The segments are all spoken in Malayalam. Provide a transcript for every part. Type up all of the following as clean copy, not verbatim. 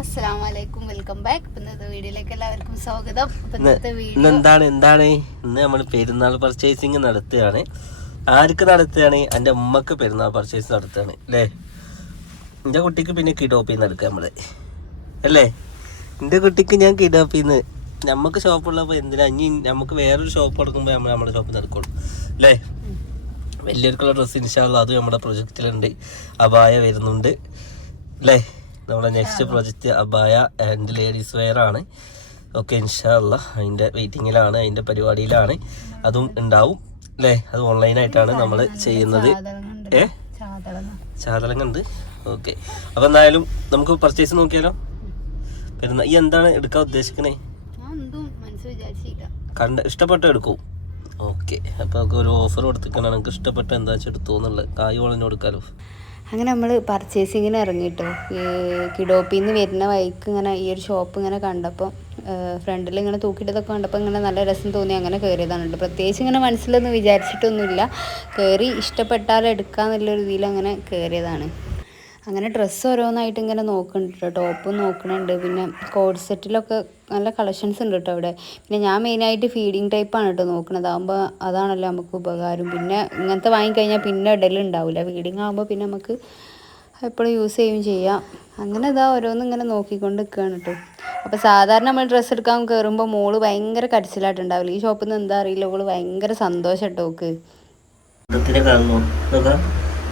അസ്സലാമലൈക്കും, വെൽക്കം ബാക്ക്. ഇന്നത്തെ വീഡിയോയിലേക്ക് എല്ലാവർക്കും സ്വാഗതം. എന്താണ് ഇന്ന് നമ്മൾ പെരുന്നാൾ പർച്ചേസിങ് നടത്തുകയാണ്. ആർക്ക് നടത്തുകയാണ്? എൻ്റെ ഉമ്മക്ക് പെരുന്നാൾ പർച്ചേസ് നടത്തുകയാണ് അല്ലേ. എൻ്റെ കുട്ടിക്ക് പിന്നെ കിഡോപ്പിന്ന് എടുക്കുക നമ്മള് അല്ലേ. എൻ്റെ കുട്ടിക്ക് ഞാൻ കിഡോപ്പിന്ന്, നമുക്ക് ഷോപ്പുള്ളപ്പോൾ എന്തിനാ ഇനി നമുക്ക് വേറൊരു ഷോപ്പ് എടുക്കുമ്പോൾ നമ്മൾ നമ്മുടെ ഷോപ്പിൽ നിന്ന് എടുക്കുള്ളൂ അല്ലേ. വലിയവർക്കുള്ള ഡ്രസ്സ് ഇൻഷാ അല്ലാഹ് അത് നമ്മുടെ പ്രൊജക്റ്റിലുണ്ട്. അബായ വരുന്നുണ്ട് അല്ലേ. നമ്മുടെ next project abaya and ladies wear ആണ്. ഓക്കെ, ഇൻഷാ അല്ലാഹ് അതിൻ്റെ വെയിറ്റിങ്ങിലാണ്, അതിൻ്റെ പരിപാടിയിലാണ്. അതും ഉണ്ടാവും അല്ലേ. അത് ഓൺലൈനായിട്ടാണ് നമ്മൾ ചെയ്യുന്നത്. ചാതളങ്ങുണ്ട്. ഓക്കെ, അപ്പോൾ എന്തായാലും നമുക്ക് പർച്ചേസ് നോക്കിയാലോ. പെരുന്നാൾ ഈ എന്താണ് എടുക്കാൻ ഉദ്ദേശിക്കണേ? ഇഷ്ടപ്പെട്ട എടുക്കും. ഓക്കെ, അപ്പോൾ നമുക്ക് ഒരു ഓഫർ കൊടുത്തിക്കണം. നമുക്ക് ഇഷ്ടപ്പെട്ട എന്താ വെച്ചാൽ എടുത്തു എന്നുള്ളത് കായ് വളഞ്ഞു കൊടുക്കാലോ. അങ്ങനെ നമ്മൾ പർച്ചേസിങ്ങിന് ഇറങ്ങിട്ടോ. കിഡോപ്പിന്ന് വരുന്ന വഴിക്ക് ഇങ്ങനെ ഈ ഒരു ഷോപ്പ് ഇങ്ങനെ കണ്ടപ്പോൾ ഫ്രണ്ടിൽ ഇങ്ങനെ തൂക്കിയിട്ടതൊക്കെ കണ്ടപ്പോൾ ഇങ്ങനെ നല്ല രസം തോന്നി. അങ്ങനെ കയറിയതാണ് കേട്ടോ. പ്രത്യേകിച്ച് ഇങ്ങനെ മനസ്സിലൊന്നും വിചാരിച്ചിട്ടൊന്നുമില്ല. കയറി ഇഷ്ടപ്പെട്ടാൽ എടുക്കാമെന്നുള്ളൊരു രീതിയിൽ അങ്ങനെ കയറിയതാണ്. അങ്ങനെ ഡ്രസ്സ് ഓരോന്നായിട്ട് ഇങ്ങനെ നോക്കുന്നുണ്ട് കേട്ടോ. ടോപ്പ് നോക്കുന്നുണ്ട്, പിന്നെ കോഡ് സെറ്റിലൊക്കെ നല്ല കളക്ഷൻസ് ഉണ്ട് കേട്ടോ അവിടെ. പിന്നെ ഞാൻ മെയിനായിട്ട് ഫീഡിങ് ടൈപ്പാണ് കേട്ടോ നോക്കുന്നത്. ആകുമ്പോൾ അതാണല്ലോ നമുക്ക് ഉപകാരം. പിന്നെ ഇങ്ങനത്തെ വാങ്ങിക്കഴിഞ്ഞാൽ പിന്നെ ഇടലുണ്ടാവില്ല. ഫീഡിങ് ആകുമ്പോൾ പിന്നെ നമുക്ക് എപ്പോഴും യൂസ് ചെയ്യുകയും ചെയ്യാം. അങ്ങനെ ഇതാ ഓരോന്നും ഇങ്ങനെ നോക്കിക്കൊണ്ട് നിൽക്കുകയാണ് കേട്ടോ. അപ്പോൾ സാധാരണ നമ്മൾ ഡ്രസ്സ് എടുക്കാൻ കയറുമ്പോൾ മോള് ഭയങ്കര കടിച്ചിലായിട്ടുണ്ടാവില്ല. ഈ ഷോപ്പിൽ നിന്ന് എന്താ അറിയില്ല, ഓള് ഭയങ്കര സന്തോഷം കേട്ടോ ഓക്ക്.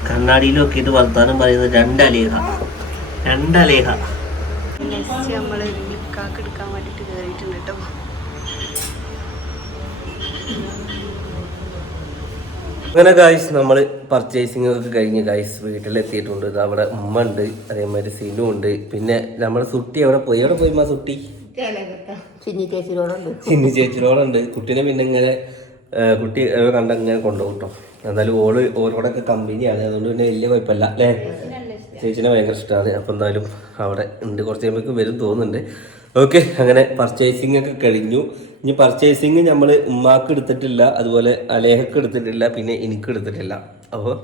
കണ്ണാടിയിൽ നോക്കിയിട്ട് വർത്താനം പറയുന്നത് രണ്ടലേഹ. നെക്സ്റ്റ് നമ്മൾ നിക്കാക്ക് എടുക്കാൻ വേണ്ടിയിട്ട് കയറിയിട്ടുണ്ട് കേട്ടോ. അങ്ങനെ ഗായ്സ് നമ്മൾ പർച്ചേസിംഗ് ഒക്കെ കഴിഞ്ഞ് ഗായ്സ് വീട്ടിലെത്തിയിട്ടുണ്ട്. അവിടെ ഉമ്മ ഉണ്ട്, അതേമാതിരി സിനു ഉണ്ട്. പിന്നെ നമ്മുടെ സുട്ടി എവിടെ പോയി മാ സുട്ടി ചിന്നി ചേച്ചിയോടുണ്ട്. കുട്ടീനെ പിന്നെ ഇങ്ങനെ കുട്ടി കണ്ടിങ്ങനെ കൊണ്ടുപോകും കേട്ടോ. എന്തായാലും ഓരോടൊക്കെ കമ്പനിയാണ്, അതുകൊണ്ട് പിന്നെ വലിയ കുഴപ്പമില്ല അല്ലേ. ചേച്ചിനെ ഭയങ്കര ഇഷ്ടമാണ്. അപ്പോൾ എന്തായാലും അവിടെ ഉണ്ട്, കുറച്ച് കഴിയുമ്പോഴേക്കും വരും തോന്നുന്നുണ്ട്. ഓക്കെ, അങ്ങനെ പർച്ചേസിംഗ് ഒക്കെ കഴിഞ്ഞു. ഇനി പർച്ചേസിങ് നമ്മൾ ഉമ്മാക്ക് എടുത്തിട്ടില്ല, അതുപോലെ അലേഹക്ക് എടുത്തിട്ടില്ല, പിന്നെ എനിക്ക് എടുത്തിട്ടില്ല. അപ്പോൾ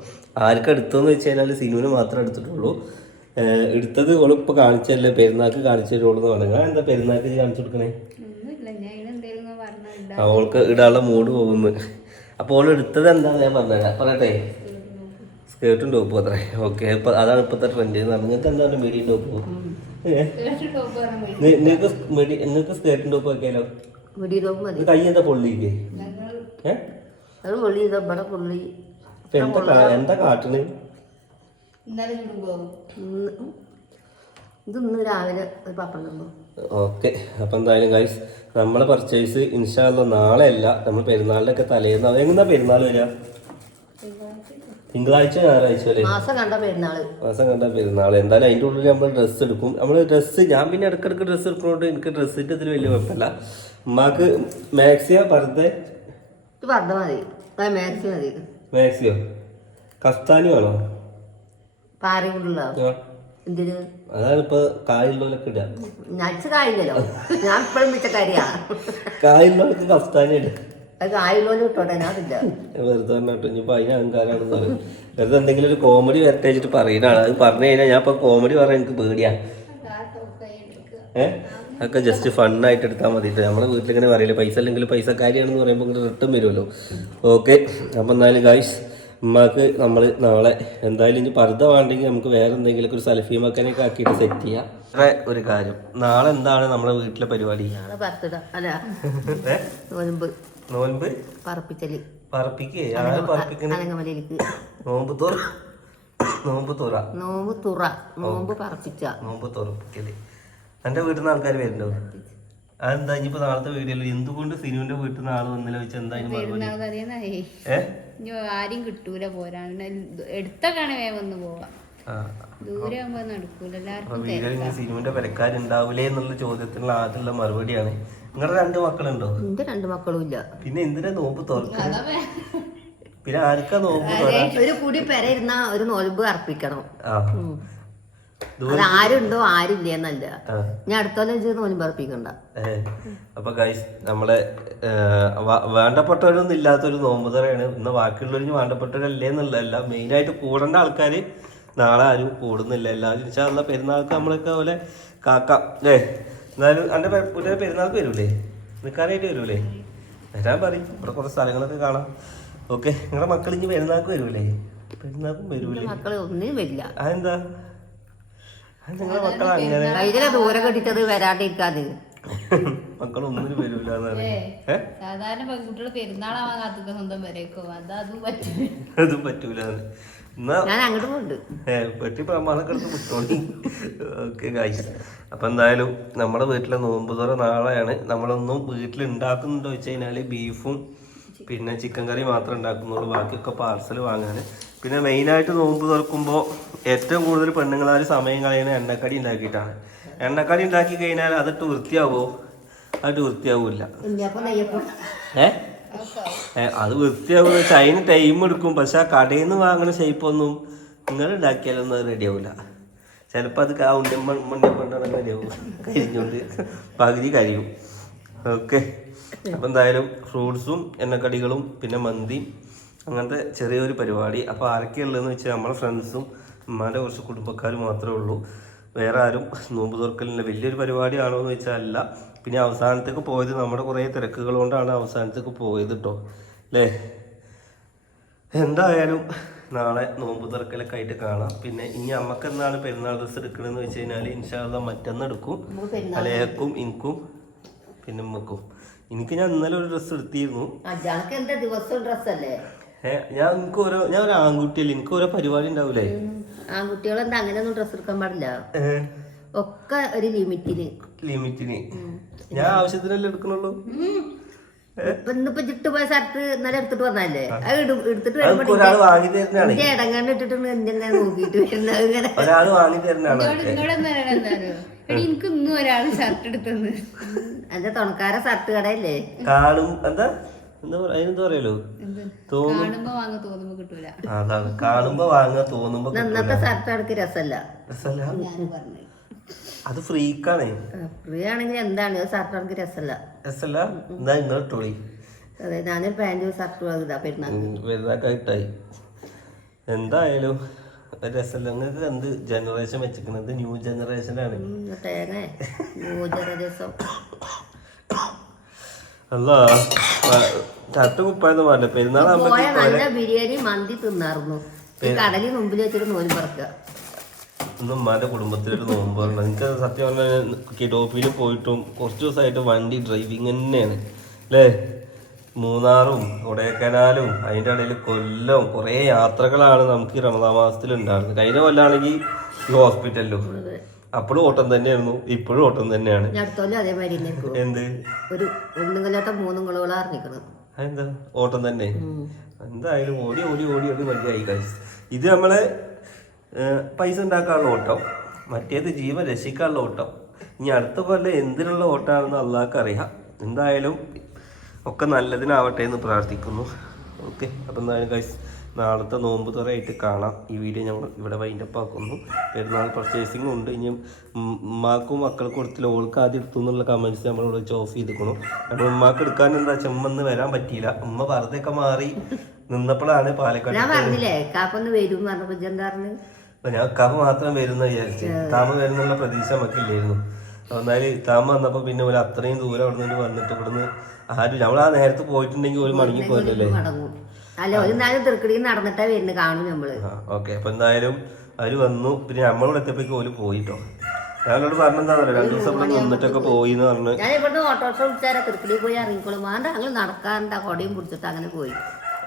ആർക്ക് എടുത്തതെന്ന് വെച്ച് കഴിഞ്ഞാൽ സിനുവിന് മാത്രമേ എടുത്തിട്ടുള്ളൂ. എടുത്തത് ഓളിപ്പോൾ കാണിച്ചല്ലേ, പെരുന്നാൾക്ക് കാണിച്ചു തരുള്ളൂ എന്ന് പറഞ്ഞു. എന്താ പെരുന്നാൾക്ക് കാണിച്ചു കൊടുക്കണേ? അവൾക്ക് ഇടാനുള്ള മൂഡ് പോകുന്നു. അപ്പോൾ ഓൾ എടുത്തത് എന്താ ഞാൻ പറയട്ടെ, സ്കേർട്ടും ടോപ്പും അത്രേ. ഓക്കെ, അപ്പോൾ അതാണ് ഇപ്പോഴത്തെ ട്രെൻഡ്. നിങ്ങൾക്ക് എന്താണ് മീഡിയം ടോപ്പ്? നിങ്ങൾക്ക് സ്കേർട്ടും ടോപ്പ് വെക്കാലോ. കൈ എന്താ പൊള്ളിക്ക്? എന്താ കാട്ടണ്? ഓക്കെ, അപ്പം എന്തായാലും ഗൈസ് നമ്മളെ പർച്ചേസ് ഇൻഷാ അല്ലാഹ് നാളെ അല്ല, നമ്മൾ പെരുന്നാളിലൊക്കെ തലേന്ന്. എങ്ങനെയാ പെരുന്നാൾ വരിക? തിങ്കളാഴ്ച ഞായറാഴ്ച അല്ലേ? മാസം കണ്ട പെരുന്നാൾ. എന്തായാലും അതിൻ്റെ ഉള്ളിൽ നമ്മൾ ഡ്രസ്സ് എടുക്കും. ഞാൻ പിന്നെ ഇടയ്ക്കിടയ്ക്ക് ഡ്രസ്സ് എടുക്കുന്നതുകൊണ്ട് എനിക്ക് ഡ്രസ്സിൻ്റെ ഇതിൽ വലിയ കുഴപ്പമില്ല. ഉമ്മാക്ക് മാക്സിയോ മാക്സിയോ കസ്താനിയോ ആണോ? അതാണ് ഇപ്പൊ കായുള്ളവരൊക്കെ ഇടുക. കായുള്ളവർക്ക് കസ്താനി ഇടുക. വെറുതെ ഇനിയിപ്പോ അതിന് അഹങ്കാരാണെന്ന് പറയും. വെറുതെ എന്തെങ്കിലും ഒരു കോമഡി വരട്ടെ വെച്ചിട്ട് പറയുന്നതാണ്. അത് പറഞ്ഞു കഴിഞ്ഞാൽ ഞാൻ ഇപ്പൊ കോമഡി പറയാൻ എനിക്ക് പേടിയാണ്. അതൊക്കെ ജസ്റ്റ് ഫണ്ണായിട്ട് എടുത്താൽ മതിയിട്ട്. നമ്മുടെ വീട്ടിലിങ്ങനെ പറയില്ലേ, പൈസ അല്ലെങ്കിൽ പൈസക്കാരിയാണെന്ന് പറയുമ്പോൾ ഇങ്ങനെ റിട്ടേൺ വരുമല്ലോ. ഓക്കെ, അപ്പം എന്തായാലും ഗായ്സ് ഉമ്മാക്ക് നമ്മൾ നാളെ എന്തായാലും ഇനി പർദ്ദ വേണ്ടെങ്കിൽ നമുക്ക് വേറെ എന്തെങ്കിലുമൊക്കെ ഒരു സൽഫി മക്കനൊക്കെ ആക്കിയിട്ട് സെറ്റ് ചെയ്യാം. ഒരു കാര്യം, നാളെ എന്താണ് നമ്മുടെ വീട്ടിലെ പരിപാടി? നോൻപ് പറപ്പിക്കേ? നോമ്പ് തുറപ്പിക്കല്. എന്റെ വീട്ടിൽ നിന്ന് ആൾക്കാർ വരുന്നുണ്ടോ? അതെന്താ ഇനിയിപ്പോ നാളത്തെ വീഡിയോയിൽ എന്തുകൊണ്ട് സിനുവിന്റെ വീട്ടിൽ നിന്ന് ആള് വന്നില്ല വെച്ചാൽ എന്താ ആരും കിട്ടൂല പോരാൻ. എടുത്തൊക്കെയാണ് വന്ന് പോവാ, ദൂരെ ആകുമ്പോ നടക്കൂല. എല്ലാവർക്കും സിനുവിന്റെ പെരക്കാരുണ്ടാവൂലേ എന്നുള്ള ചോദ്യത്തിനുള്ള ആദ്യമുള്ള മറുപടിയാണ്. നിങ്ങളുടെ 2 മക്കളുണ്ടോ? എന്റെ 2 മക്കളും ഇല്ല. പിന്നെ എന്തിനാ നോമ്പ് തുറക്കുക? പിന്നെ ആർക്കാ നോമ്പ്? ഒരു കൂടി പെര ഇരുന്ന ഒരു നോമ്പ് അർപ്പിക്കണം. ആരുണ്ടോ ആരില്ലെന്നല്ല, ഞാൻ അടുത്തോളം ചെയ്ത് നോമ്പ് അർപ്പിക്കണ്ട. അപ്പൊ ഗൈസ് നമ്മളെ വേണ്ടപ്പെട്ടവരൊന്നും ഇല്ലാത്തൊരു നോമ്പ് തറയാണ് ഇന്ന്. ബാക്കിയുള്ളവർക്ക് വേണ്ടപ്പെട്ടവരല്ലേ എന്നുള്ളതല്ല, മെയിനായിട്ട് കൂടേണ്ട ആൾക്കാർ നാളെ ആരും കൂടുന്നില്ല. എല്ലാവരും ഇൻഷാ അല്ലാഹ് പെരുന്നാൾക്ക് നമ്മളൊക്കെ പോലെ കാക്ക അല്ലേ? എന്നാലും എൻ്റെ പുതിയ പെരുന്നാൾക്ക് വരൂലേ? നിൽക്കാനായിട്ട് വരൂലേ? വരാൻ പറയും, ഇവിടെ കുറച്ച് സ്ഥലങ്ങളൊക്കെ കാണാം. ഓക്കെ, നിങ്ങളുടെ മക്കൾ ഇനി പെരുന്നാൾക്ക് വരൂലേ? പെരുന്നാൾക്കും വരൂലേ? മക്കള് ഒന്നിനും വരില്ല. അതെന്താ? നിങ്ങളുടെ മക്കൾ അങ്ങനെ ഭയങ്കര ദൂരം കെട്ടിച്ചത് വരാണ്ടിരിക്കാതെ മക്കളൊന്നിനും വരൂല എന്നാണ്. സാധാരണ പെൺകുട്ടികൾ പെരുന്നാളാവാൻ കാത്തുക സ്വന്തം വരേക്കോ, അതും പറ്റില്ല. അതും പറ്റൂല. എന്നാ ഞാൻ അങ്ങോട്ട് പോകുന്നുണ്ട്. വെട്ടി പ്രമാണൊക്കെ എടുത്ത് വിട്ടോളി. ഓക്കെ ഗായ്സ്, അപ്പം എന്തായാലും നമ്മുടെ വീട്ടിലെ നോമ്പ് തുറ നാളെയാണ്. നമ്മളൊന്നും വീട്ടിൽ ഉണ്ടാക്കുന്നുണ്ടോ വെച്ച് കഴിഞ്ഞാൽ ബീഫും പിന്നെ ചിക്കൻ കറി മാത്രമേ ഉണ്ടാക്കുന്നുള്ളൂ. ബാക്കിയൊക്കെ പാർസൽ വാങ്ങാൻ. പിന്നെ മെയിനായിട്ട് നോമ്പ് തുറക്കുമ്പോൾ ഏറ്റവും കൂടുതൽ പെണ്ണുങ്ങളാൽ സമയം കളയുന്ന എണ്ണക്കടി ഉണ്ടാക്കിയിട്ടാണ്. എണ്ണക്കടി ഉണ്ടാക്കി കഴിഞ്ഞാൽ അതിട്ട് വൃത്തിയാവുമോ? അതിട്ട് വൃത്തിയാവില്ല. അത് വൃത്തിയാവുന്ന വെച്ചാൽ അതിന് ടൈം എടുക്കും. പക്ഷെ ആ കടയിൽ നിന്ന് വാങ്ങുന്ന ഷേപ്പൊന്നും നിങ്ങൾ ഉണ്ടാക്കിയാലൊന്നും അത് റെഡി ആവില്ല. ചിലപ്പോൾ അത് ഉണ്ണിയപ്പണ്ടാണ് റെഡിയാവും, കരിഞ്ഞുകൊണ്ട് പകുതി കരിയും. ഓക്കെ, അപ്പം എന്തായാലും ഫ്രൂട്ട്സും എണ്ണക്കടികളും പിന്നെ മന്തിയും അങ്ങനത്തെ ചെറിയൊരു പരിപാടി. അപ്പോൾ ആരൊക്കെയുള്ളതെന്ന് വെച്ചാൽ നമ്മളെ ഫ്രണ്ട്സും ഉമ്മാൻ്റെ കുറച്ച് കുടുംബക്കാർ മാത്രമേ ഉള്ളൂ. വേറെ ആരും നോമ്പ് തുറക്കലില്ല. വലിയൊരു പരിപാടിയാണോ എന്ന് വെച്ചാൽ അല്ല. പിന്നെ അവസാനത്തേക്ക് പോയത് നമ്മുടെ കുറേ തിരക്കുകൾ കൊണ്ടാണ് അവസാനത്തേക്ക് പോയത് കേട്ടോ, അല്ലേ? എന്തായാലും നാളെ നോമ്പ് തുറക്കലൊക്കെ ആയിട്ട് കാണാം. പിന്നെ ഇനി അമ്മക്ക് എന്നാണ് പെരുന്നാൾ ഡ്രസ്സ് എടുക്കണമെന്ന് വെച്ച് കഴിഞ്ഞാൽ ഇൻഷാ അല്ലാഹ് മറ്റന്ന് എടുക്കും. അലേഹക്കും എനിക്കും പിന്നെ ഉമ്മക്കും. എനിക്ക് ഞാൻ ഇന്നലെ ഒരു ഡ്രസ്സ് എടുത്തിരുന്നു. ഞാൻ ഒരു ആൺകുട്ടിയല്ലേ, എനിക്ക് ഓരോ പരിപാടി ഉണ്ടാവൂലേ? ആൺകുട്ടികളെന്താ അങ്ങനെയൊന്നും ഡ്രസ്സ് എടുക്കാൻ പാടില്ല, ഒക്കെ ഒരു ലിമിറ്റിന്. ഞാൻ ആവശ്യത്തിനല്ലേ എടുക്കണുള്ളൂ. ഇന്നിപ്പോ ചിട്ടുപോയ ഷർട്ട് ഇന്നലെ എടുത്തിട്ട് വന്നല്ലേ, അത് എടുത്തിട്ട് ഒരാൾ വാങ്ങി തരുന്നതാണ്. ഇടങ്ങാണ്ട് ഇട്ടിട്ടുണ്ട് എന്തെങ്കിലും നോക്കിട്ട് വരുന്നത് ഇങ്ങനെ ഒരാൾ വാങ്ങി തരുന്നതാണ്. എനിക്ക് ഇന്നും ഒരാൾ ഷർട്ട് എടുത്തെന്ന്. എന്റെ തുണക്കാരെ ഷർട്ട് കടയല്ലേ കാണും. എന്താ അതിനെന്താ പറയല്ലോ, കാണുമ്പോ വാങ്ങ തോന്നുമ്പോ കിട്ടൂല. അതാണ്, കാണുമ്പോ വാങ്ങാൻ തോന്നുമ്പോ. ഇന്നത്തെ ഷർട്ട് എടുക്ക് രസമല്ല. അത് ഫ്രീക്കാണ്. ഫ്രീ ആണെങ്കിൽ എന്താണ് ഷർട്ട് എടുക്ക് രസമല്ല. എന്താ നിങ്ങൾ ഇട്ടോളി. അതെ, ഞാനൊരു പാന്റും ഷർട്ടും ഇതാ പെരുന്നാക്കായിട്ടായി. എന്തായാലും രസമല്ല. നിങ്ങൾക്ക് എന്ത് ജനറേഷൻ വെച്ചിരിക്കുന്നത്? ന്യൂ ജനറേഷനാണ്. അല്ല ഷർട്ട് കുപ്പായെന്ന് പറഞ്ഞ നല്ല ബിരിയാണി മന്തി തിന്നാറുന്നു. കടലിൽ മുമ്പിൽ വെച്ചിട്ട് നോല് പറക്കുക. ഇന്ന് ഉമ്മാന്റെ കുടുംബത്തിലൊരു നോമ്പ് പറഞ്ഞത്. എനിക്ക് സത്യം പറഞ്ഞാൽ കിഡോപ്പിയിൽ പോയിട്ടും കുറച്ച് ദിവസമായിട്ട് വണ്ടി ഡ്രൈവിങ് തന്നെയാണ് അല്ലേ? മൂന്നാറും കൊടൈക്കനാലും അതിൻ്റെ ഇടയിൽ കൊല്ലവും കുറേ യാത്രകളാണ് നമുക്ക് ഈ റമദാൻ മാസത്തിൽ ഉണ്ടായിരുന്നത്. കഴിഞ്ഞ കൊല്ലാണെങ്കിൽ ഈ ഹോസ്പിറ്റലിലും അപ്പോഴും ഓട്ടം തന്നെയായിരുന്നു, ഇപ്പോഴും ഓട്ടം തന്നെയാണ്. എന്ത് ഒരു ഒന്നുകളോട്ടം മൂന്നും കളോളം അറിഞ്ഞിക്കണം. അതെന്താ ഓട്ടം തന്നെ? എന്തായാലും ഓടി ഓടി ഓടി ഓടി മതിയായി കഴിച്ചു. ഇത് നമ്മളെ പൈസ ഉണ്ടാക്കാനുള്ള ഓട്ടം, മറ്റേത് ജീവൻ രക്ഷിക്കാനുള്ള ഓട്ടം. ഇനി അടുത്ത കൊല്ലം എന്തിനുള്ള ഓട്ടമാണെന്ന് അള്ളാഹ്ക്ക് അറിയാം. എന്തായാലും ഒക്കെ നല്ലതിനാവട്ടെ എന്ന് പ്രാർത്ഥിക്കുന്നു. ഓക്കെ, അപ്പം എന്തായാലും ഗൈസ് നാളത്തെ നോമ്പ് തുറയായിട്ട് കാണാം. ഈ വീഡിയോ ഞങ്ങൾ ഇവിടെ വൈൻഡപ്പ് ആക്കുന്നു. പെരുന്നാൾ പർച്ചേസിംഗ് ഉണ്ട്. ഇനി ഉമ്മാക്കും മക്കൾക്കും കൊടുത്തില്ല, ഓൾക്ക് ആദ്യം എടുത്തു എന്നുള്ള കമൻറ്റ്സ് നമ്മളിവിടെ വെച്ച് ഓഫ് ചെയ്തിരിക്കണം. കാരണം ഉമ്മാക്ക് എടുക്കാൻ എന്താ ചെമ്മന്ന് വരാൻ പറ്റിയില്ല. ഉമ്മ വെറുതെയൊക്കെ മാറി നിന്നപ്പോഴാണ് പാലക്കാട്. ഞാൻ കഫ മാത്രം വരുന്ന വിചാരിച്ചു. താമ വരുന്നുള്ള പ്രതീക്ഷ നമുക്കില്ലായിരുന്നു. എന്നാലും താമ വന്നപ്പോൾ പിന്നെ ഒരു അത്രയും ദൂരം അവിടെ നിന്ന് വന്നിട്ട് ഇവിടുന്ന് ആരും നമ്മൾ ആ നേരത്തെ പോയിട്ടുണ്ടെങ്കിൽ ഒരു മടങ്ങി പോയല്ലേ. ഓക്കെ, അപ്പൊ എന്തായാലും അവര് വന്നു. പിന്നെ നമ്മളോട് എത്തിയപ്പോഴേക്കും ഓല് പോയിട്ടോ. ഞങ്ങളോട് പറഞ്ഞെന്താ പറയുക, 2 ദിവസം ഇവിടെ നിന്നിട്ടൊക്കെ പോയി എന്ന് പറഞ്ഞു.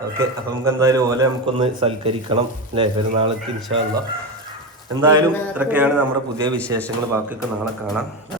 ഓക്കെ, അപ്പൊ നമുക്ക് എന്തായാലും ഓലെ നമുക്കൊന്ന് സൽക്കരിക്കണം അല്ലേ പെരുന്നാൾക്ക് ഇൻഷാ അല്ലാഹ്. എന്തായാലും ഇത്രയൊക്കെയാണ് നമ്മുടെ പുതിയ വിശേഷങ്ങൾ. ബാക്കിയൊക്കെ നാളെ കാണാം.